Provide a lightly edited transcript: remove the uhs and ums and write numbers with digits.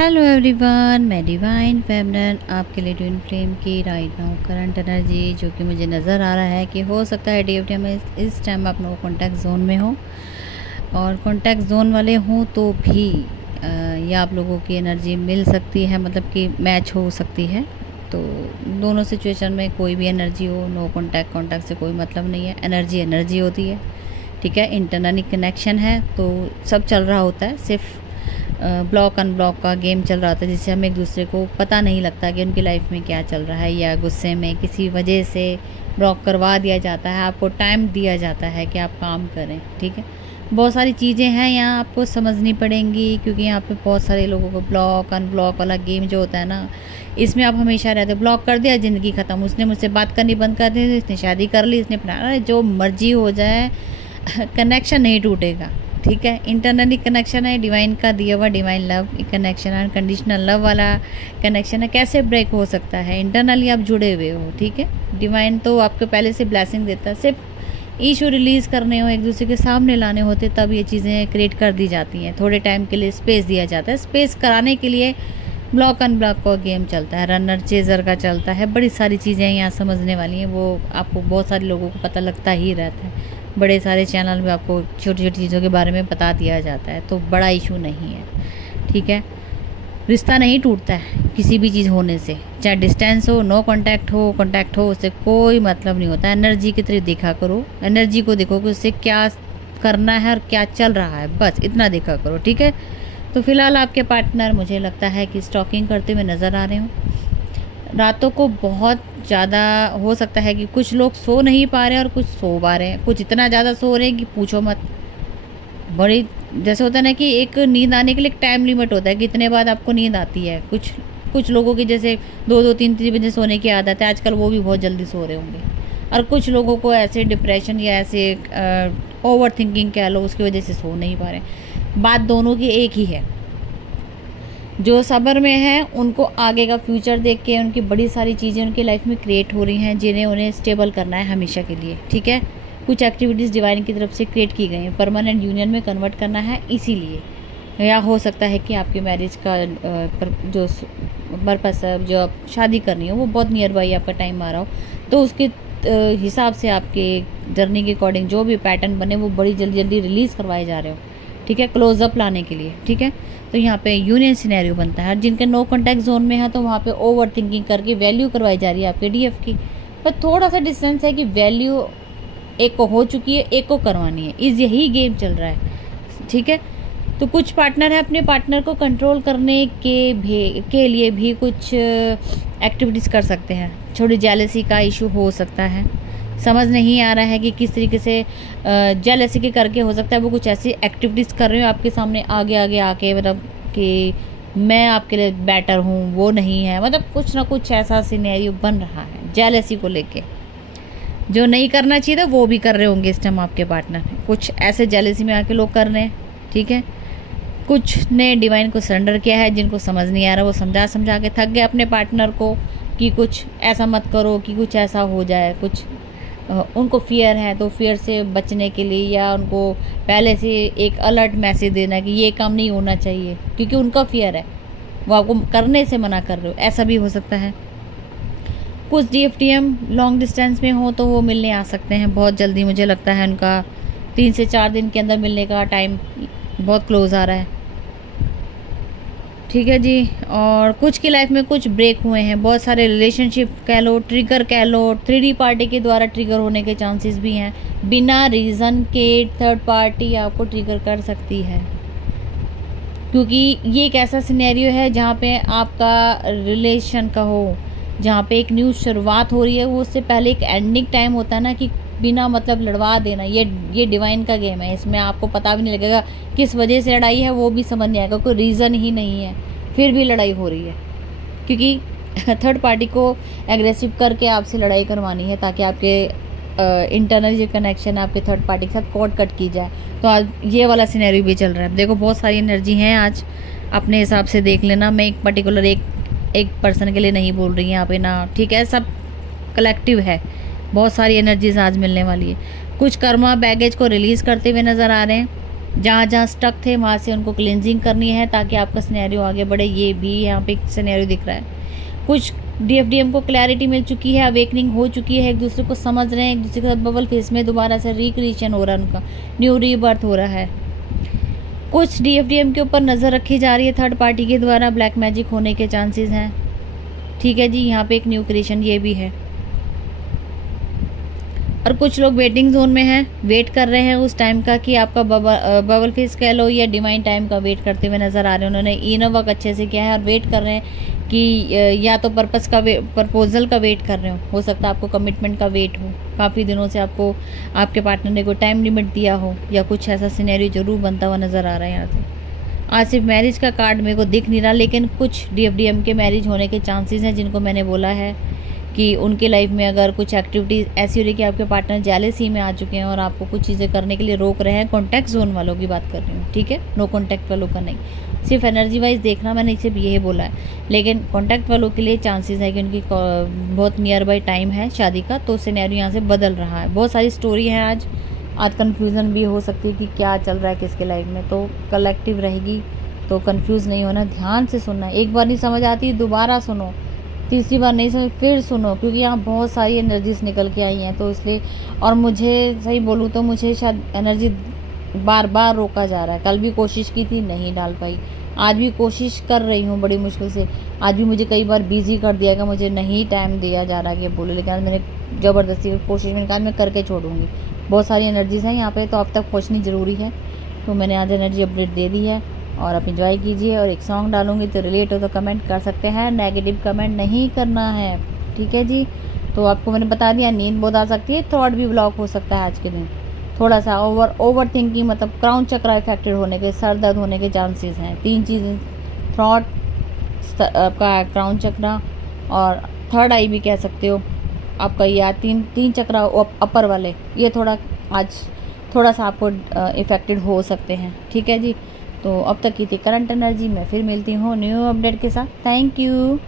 Hello everyone, मैं divine feminine आपके लिए ट्विन फ्लेम की राइट नाउ करंट एनर्जी जो कि मुझे नज़र आ रहा है कि हो सकता है DFT में इस टाइम आप लोग कॉन्टैक्ट जोन में हो और कॉन्टैक्ट जोन वाले हों तो भी या आप लोगों की एनर्जी मिल सकती है, मतलब कि मैच हो सकती है। तो दोनों सिचुएशन में कोई भी एनर्जी हो, नो कॉन्टैक्ट से कोई मतलब नहीं है। एनर्जी होती है, ठीक है। इंटरनली कनेक्शन है तो सब चल रहा होता है, सिर्फ ब्लॉक अनब्लॉक का गेम चल रहा होता है जिससे हमें एक दूसरे को पता नहीं लगता कि उनकी लाइफ में क्या चल रहा है, या गुस्से में किसी वजह से ब्लॉक करवा दिया जाता है, आपको टाइम दिया जाता है कि आप काम करें, ठीक है। बहुत सारी चीज़ें हैं यहाँ आपको समझनी पड़ेंगी, क्योंकि यहाँ पे बहुत सारे लोगों को ब्लॉक अनब्लॉक वाला गेम जो होता है ना, इसमें आप हमेशा रहते ब्लॉक कर दिया, ज़िंदगी ख़त्म। उसने मुझसे बात करनी बंद कर दी, इसने शादी कर ली, इसने अपना जो मर्जी हो जाए, कनेक्शन नहीं टूटेगा, ठीक है। इंटरनली कनेक्शन है, डिवाइन का दिया हुआ डिवाइन लव कनेक्शन है, अनकंडीशनल लव वाला कनेक्शन है। कैसे ब्रेक हो सकता है? इंटरनली आप जुड़े हुए हो, ठीक है। डिवाइन तो आपको पहले से ब्लेसिंग देता है, सिर्फ इशू रिलीज करने हो, एक दूसरे के सामने लाने होते, तब ये चीज़ें क्रिएट कर दी जाती हैं। थोड़े टाइम के लिए स्पेस दिया जाता है, स्पेस कराने के लिए ब्लॉक अनब्लॉक का गेम चलता है, रनर चेजर का चलता है। बड़ी सारी चीज़ें यहाँ समझने वाली हैं, वो आपको बहुत सारे लोगों को पता लगता ही रहता है। बड़े सारे चैनल में आपको छोटी छोटी चीज़ों के बारे में बता दिया जाता है, तो बड़ा इशू नहीं है, ठीक है। रिश्ता नहीं टूटता है किसी भी चीज़ होने से, चाहे डिस्टेंस हो, नो कॉन्टैक्ट हो, उससे कोई मतलब नहीं होता। एनर्जी की तरह देखा करो, एनर्जी को देखो कि उससे क्या करना है और क्या चल रहा है, बस इतना देखा करो, ठीक है। तो फिलहाल आपके पार्टनर मुझे लगता है कि स्टॉकिंग करते हुए नज़र आ रहे हो। रातों को बहुत ज़्यादा हो सकता है कि कुछ लोग सो नहीं पा रहे और कुछ सो पा रहे हैं, कुछ इतना ज़्यादा सो रहे हैं कि पूछो मत। बड़ी जैसे होता है ना कि एक नींद आने के लिए एक टाइम लिमिट होता है कि इतने बाद आपको नींद आती है। कुछ लोगों की जैसे 2-3 बजे सोने की आदत है आजकल, वो भी बहुत जल्दी सो रहे होंगे। और कुछ लोगों को ऐसे डिप्रेशन या ऐसे ओवर थिंकिंग कह लो, उसकी वजह से सो नहीं पा रहे। बात दोनों की एक ही है। जो सब्र में है उनको आगे का फ्यूचर देख के उनकी बड़ी सारी चीज़ें उनकी लाइफ में क्रिएट हो रही हैं, जिन्हें उन्हें स्टेबल करना है हमेशा के लिए, ठीक है। कुछ एक्टिविटीज़ डिवाइन की तरफ से क्रिएट की गई हैं, परमानेंट यूनियन में कन्वर्ट करना है, इसीलिए। या हो सकता है कि आपकी मैरिज का जो पर्पस है, जो आप शादी करनी हो, वो बहुत नियर बाई आपका टाइम आ रहा हो, तो उसके हिसाब से आपके जर्नी के अकॉर्डिंग जो भी पैटर्न बने वो बड़ी जल्दी रिलीज़ करवाए जा रहे हो, ठीक है, क्लोजअप लाने के लिए, ठीक है। तो यहाँ पे यूनियन सिनेरियो बनता है। जिनके नो कॉन्टैक्ट जोन में है तो वहाँ पे ओवर थिंकिंग करके वैल्यू करवाई जा रही है आपके DF की। पर थोड़ा सा डिस्टेंस है कि वैल्यू एक को हो चुकी है, एक को करवानी है, यही गेम चल रहा है, ठीक है। तो कुछ पार्टनर है अपने पार्टनर को कंट्रोल करने के लिए भी कुछ एक्टिविटीज़ कर सकते हैं। छोटी जेलसी का इशू हो सकता है, समझ नहीं आ रहा है कि किस तरीके से जेलसी के करके हो सकता है वो कुछ ऐसी एक्टिविटीज़ कर रहे हो आपके सामने आगे आके, मतलब कि मैं आपके लिए बेटर हूँ, वो नहीं है, मतलब कुछ ना कुछ ऐसा सिनेरियो बन रहा है जेलसी को लेके। जो नहीं करना चाहिए था वो भी कर रहे होंगे इस टाइम आपके पार्टनर, कुछ ऐसे जेलसी में आके लोग कर रहे हैं, ठीक है। कुछ ने डिवाइन को सरेंडर किया है, जिनको समझ नहीं आ रहा वो समझा के थक गए अपने पार्टनर को कि कुछ ऐसा मत करो कि कुछ ऐसा हो जाए। कुछ उनको फियर है, तो फियर से बचने के लिए या उनको पहले से एक अलर्ट मैसेज देना कि ये काम नहीं होना चाहिए, क्योंकि उनका फियर है, वो आपको करने से मना कर रहे हो, ऐसा भी हो सकता है। कुछ DFTM लॉन्ग डिस्टेंस में हो तो वो मिलने आ सकते हैं बहुत जल्दी, मुझे लगता है उनका 3 से 4 दिन के अंदर मिलने का टाइम बहुत क्लोज आ रहा है, ठीक है जी। और कुछ की लाइफ में कुछ ब्रेक हुए हैं, बहुत सारे रिलेशनशिप कह लो, ट्रिगर कह लो, 3D पार्टी के द्वारा ट्रिगर होने के चांसेस भी हैं। बिना रीज़न के थर्ड पार्टी आपको ट्रिगर कर सकती है, क्योंकि ये एक ऐसा सिनेरियो है जहाँ पे आपका रिलेशन का हो, जहाँ पे एक न्यू शुरुआत हो रही है, वो उससे पहले एक एंडिंग टाइम होता है ना, कि बिना मतलब लड़वा देना। ये डिवाइन का गेम है, इसमें आपको पता भी नहीं लगेगा किस वजह से लड़ाई है, वो भी समझ नहीं आएगा, कोई रीज़न ही नहीं है, फिर भी लड़ाई हो रही है, क्योंकि थर्ड पार्टी को एग्रेसिव करके आपसे लड़ाई करवानी है, ताकि आपके इंटरनल जो कनेक्शन है आपके थर्ड पार्टी के साथ कॉर्ड कट की जाए। तो आज ये वाला सिनेरियो भी चल रहा है। देखो बहुत सारी एनर्जी हैं आज, अपने हिसाब से देख लेना। मैं एक पर्टिकुलर एक पर्सन के लिए नहीं बोल रही हैं यहाँ पे ना, ठीक है, सब कलेक्टिव है। बहुत सारी एनर्जीज आज मिलने वाली है। कुछ कर्मा बैगेज को रिलीज़ करते हुए नज़र आ रहे हैं, जहाँ जहाँ स्टक थे वहाँ से उनको क्लिनजिंग करनी है ताकि आपका सिनेरियो आगे बढ़े। ये भी यहाँ पे एक सिनेरियो दिख रहा है। कुछ DFDM को क्लैरिटी मिल चुकी है, अवेकनिंग हो चुकी है, एक दूसरे को समझ रहे हैं, एक दूसरे के साथ बबल फेस में दोबारा से रिक्रिएशन हो रहा है, उनका न्यू रीबर्थ हो रहा है। कुछ DFDM के ऊपर नज़र रखी जा रही है थर्ड पार्टी के द्वारा, ब्लैक मैजिक होने के चांसेस हैं। ठीक है जी, यहाँ पे एक न्यू क्रिएशन ये भी है। और कुछ लोग वेटिंग जोन में हैं, वेट कर रहे हैं उस टाइम का कि आपका बबल फेस कह लो या डिवाइन टाइम का वेट करते हुए नज़र आ रहे हैं। उन्होंने इनर वर्क अच्छे से किया है और वेट कर रहे हैं कि या तो प्रपोजल का वेट कर रहे हो सकता है आपको कमिटमेंट का वेट हो, काफ़ी दिनों से आपको आपके पार्टनर ने कोई टाइम लिमिट दिया हो, या कुछ ऐसा सिनेरियो जरूर बनता हुआ नज़र आ रहा है यहाँ से। आज सिर्फ मैरिज का कार्ड मेरे को दिख नहीं रहा, लेकिन कुछ DFDM के मैरिज होने के चांसेस हैं, जिनको मैंने बोला है कि उनके लाइफ में अगर कुछ एक्टिविटीज़ ऐसी हो रही कि आपके पार्टनर जेलसी में आ चुके हैं और आपको कुछ चीज़ें करने के लिए रोक रहे हैं। कॉन्टैक्ट जोन वालों की बात कर रही हूँ, ठीक है, नो कॉन्टैक्ट वालों का नहीं, सिर्फ एनर्जी वाइज देखना, मैंने सिर्फ यही बोला है। लेकिन कॉन्टैक्ट वालों के लिए चांसेस है कि उनकी बहुत नियर बाई टाइम है शादी का, तो सिनेरियो यहाँ से बदल रहा है। बहुत सारी स्टोरी है आज कन्फ्यूज़न भी हो सकती है कि क्या चल रहा है किसके लाइफ में, तो कलेक्टिव रहेगी, तो कंफ्यूज नहीं होना, ध्यान से सुनना। एक बार नहीं समझ आती दोबारा सुनो, तीसरी बार नहीं समझ फिर सुनो, क्योंकि यहाँ बहुत सारी एनर्जीज निकल के आई हैं, तो इसलिए। और मुझे सही बोलूँ तो मुझे शायद एनर्जी बार बार रोका जा रहा है। कल भी कोशिश की थी, नहीं डाल पाई, आज भी कोशिश कर रही हूँ बड़ी मुश्किल से, आज भी मुझे कई बार बिजी कर दिया कि मुझे नहीं टाइम दिया जा रहा है कि बोले, लेकिन आज मैंने ज़बरदस्ती कोशिश में कहा मैं करके छोड़ूंगी। बहुत सारी एनर्जीज हैं यहाँ पे, तो अब तक पहुँचनी ज़रूरी है, तो मैंने आज एनर्जी अपडेट दे दी है। और आप इंजॉय कीजिए, और एक सॉन्ग डालूंगी तो रिलेट हो तो कमेंट कर सकते हैं, नेगेटिव कमेंट नहीं करना है, ठीक है जी। तो आपको मैंने बता दिया, नींद बहुत आ सकती है, थॉट भी ब्लॉक हो सकता है आज के दिन, थोड़ा सा ओवर थिंकिंग, मतलब क्राउन चक्र इफेक्टेड होने के, सर दर्द होने के चांसेस हैं। 3 चीज़ें, थॉट, आपका क्राउन चक्र और थर्ड आई भी कह सकते हो आपका, या तीन चक्र अपर वाले, ये आज थोड़ा सा आपको इफेक्टेड हो सकते हैं, ठीक है जी। तो अब तक की थी करंट एनर्जी, मैं फिर मिलती हूँ न्यू अपडेट के साथ। Thank you.